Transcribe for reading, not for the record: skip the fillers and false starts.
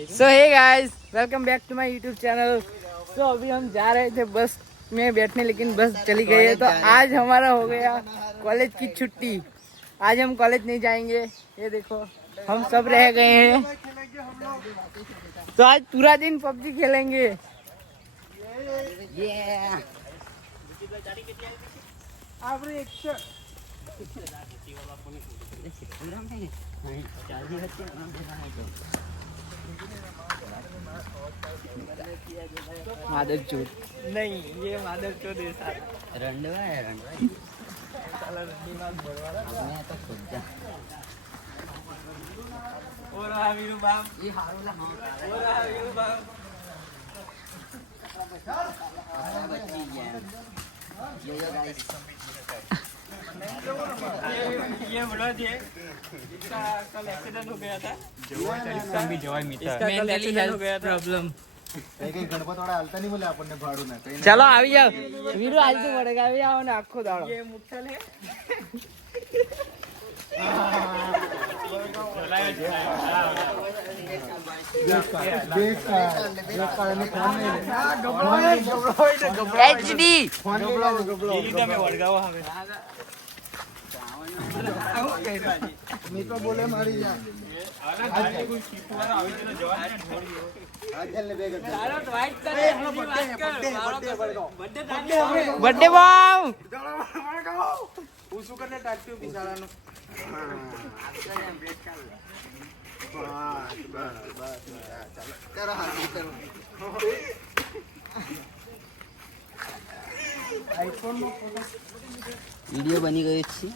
So hey guys welcome back to my YouTube channel. So अभी हम जा रहे थे बस में बैठने, लेकिन बस चली गई है। तो आज हमारा हो गया कॉलेज की छुट्टी। आज हम कॉलेज नहीं जाएंगे। ये देखो हम सब रह गए हैं। तो आज पूरा दिन पबजी खेलेंगे। मादर चोर नहीं, ये मादर चोर रंडवा है। मैं तो खुद जा और वीरू बाप ये हारूला और वीरू बाप बच्ची है ये गाइस। ये बड़ा है, इसका कल एक्सीडेंट हो गया था। इसका भी जवाई मिटा, इसका कल एक्सीडेंट हो गया था। प्रॉब्लम કઈ ગણપતવાળા હાલતા નહીં બોલે આપણને ભાડું ના કઈ चलो આવી જાવ વીરુ, આજ તો પડેગા આવી આવો ને આખો દાડો। ये मुठल है एचडी તમે વળગાવો હવે મી તો બોલે મારી જા बर्थडे बॉम પૂછું કરને ટાટ્યું બિચારાનો કરો હાથ કરો वीडियो बनी गई थी।